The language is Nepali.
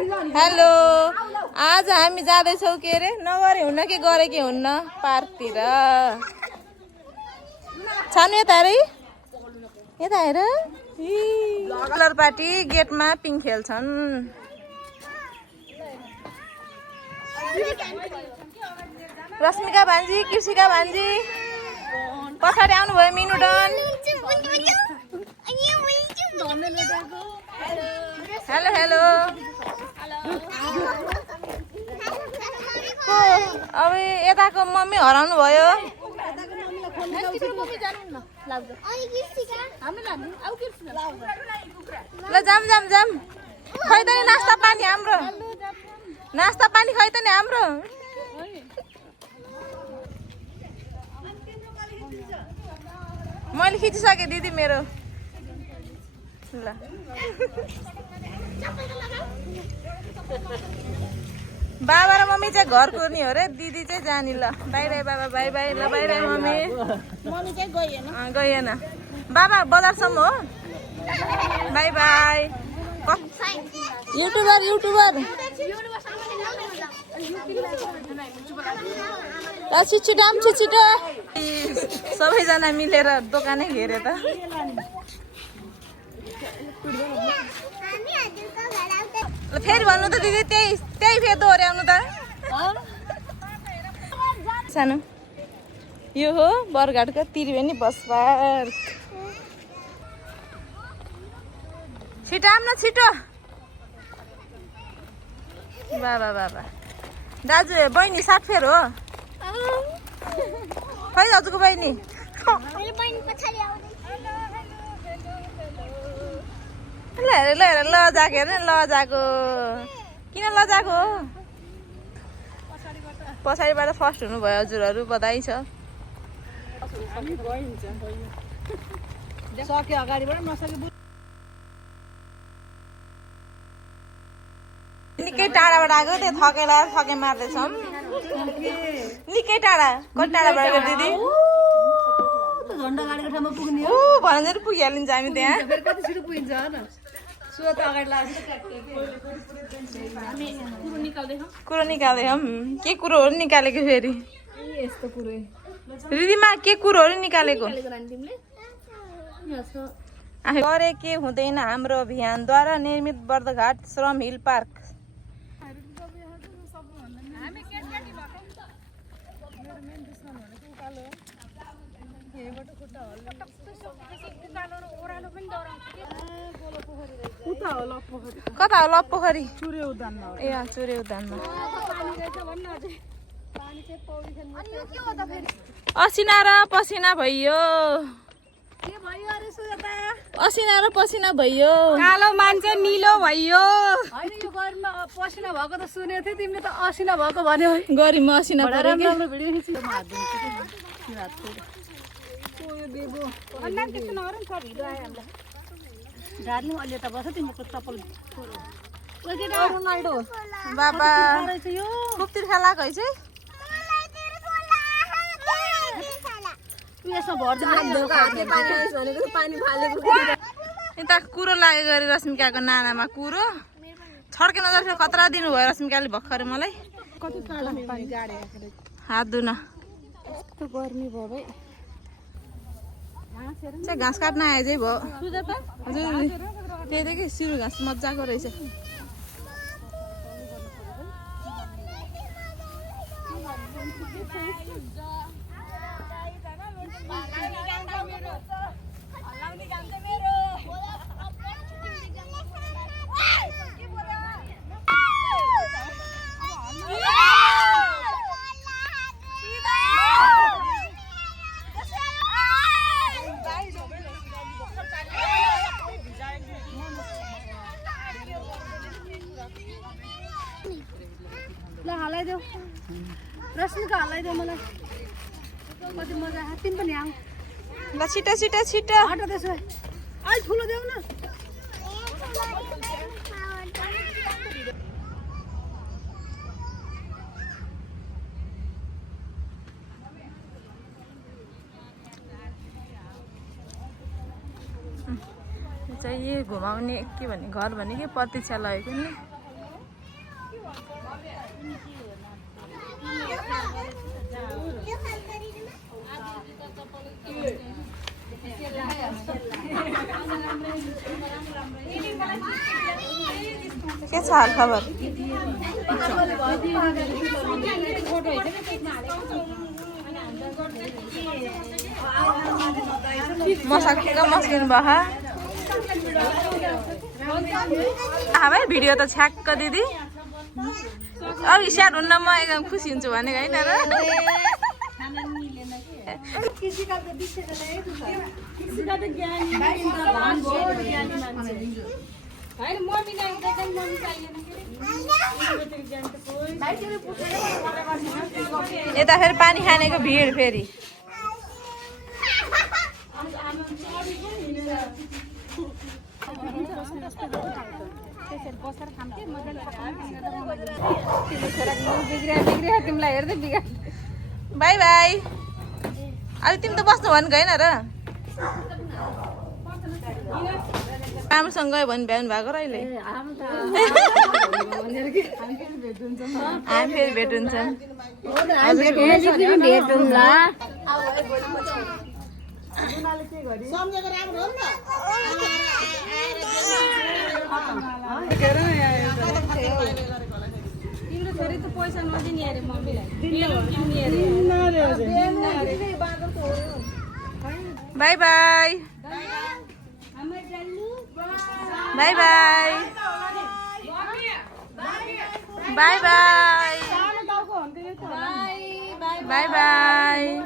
हेलो आज हामी जाँदैछौँ के अरे नगरे हुन्न कि गरे कि हुन्न पार्कतिर छानु यता हेर यता हेर कलर पार्टी गेटमा पिङ खेल्छन् रश्मिका भान्जी कृषिका भान्जी पछाडि आउनुभयो मिनुडन हेलो हेलो अब यताको मम्मी हराउनु भयो ल जाम जाम जाम खै त नि नास्ता पानी हाम्रो नास्ता पानी खै त नि हाम्रो मैले खिचिसकेँ दिदी मेरो ल बाबा र मम्मी चाहिँ घरको नि हो रे दिदी चाहिँ जानी ल बाई बाई बाबा बाई बाई ल बाई बाई मम्मी मम्मी चाहिँ गएन बाबा बजारसम्म हो बाई बाई युट्युबर युट्युबर छिटो आउँछु छिटो सबैजना मिलेर दोकानै घेरे त फेरि भन्नु त दिदी त्यही फेरि दोहोऱ्याउनु त सानो यो हो बरघाटको त्रिवेणी बस पार्क छिटो आउन छिटो बाबा बाबा दाजु बहिनी साट फेर हो खै दाजुको बहिनी ल हेर लजाको हेर लजाको किन लजाको पछाडिबाट फर्स्ट हुनुभयो हजुरहरू बधाई छ निकै टाढाबाट आएको त्यो थकेर थके मार्दैछौँ निकै टाढा कति टाढाबाट आएको दिदी भनेर पुगिहालिन्छ हामी त्यहाँ कुरो निकाल्दैछौँ के कुरोहरू निकालेको फेरि रिदिमा के कुरोहरू निकालेको गरे के हुँदैन हाम्रो अभियानद्वारा निर्मित बर्दघाट श्रम हिल पार्क कता हो लप्पोखरी चुरे उद्यानमा ए चुरे उद्यानमा असिना र पसिना भइयो असिना र पसिना भइयो कालो मान्छे निलो भइयो पसिना भएको त सुनेको थिएँ तिमीले त असिना भएको भन्यो गरिमा असिना पऱ्यो दार्जिलिङ अहिले त बस्छ तिमीको चप्पल बाबा खुब तिर्खा लाग्यो है चाहिँ यता कुरो लागेको अरे रश्मिकाको नानामा कुरो छड्केन जस्तो खतरा दिनुभयो रश्मिकाले भर्खर मलाई हात धुन गर्मी भयो भाइ घाँस काट्न आए चाहिँ भयो हजुर त्यही त कि सिरु घाँस मजाको रहेछ ल हालाइदेऊ रश्मिका हालाइदेऊ मलाई कति मजा आयो तिमी पनि आऊ ल छिटो छिटो छिटो हट त्यसो अहिले ठुलो देऊ न चाहिँ घुमाउने के भने घर भने के प्रतीक्षा लगेको नि के छ हाल खबर मसक्क मस्किनु भयो भाइ भिडियो त छ्याक्क दिदी अघि स्याट हुन्न म एकदम खुसी हुन्छु भनेको होइन र यता फेरि पानी खानेको भिड फेरि तिमीलाई हेर्दै बिगा बाई बाई अब तिमी त बस्नु भनेको होइन र राम्रोसँग गयो भने भ्याउनु भएको र अहिले हामी फेरि भेट हुन्छ तिम्रो छोरी त पैसा नदिने अरे मम्मीलाई by by by by by by by by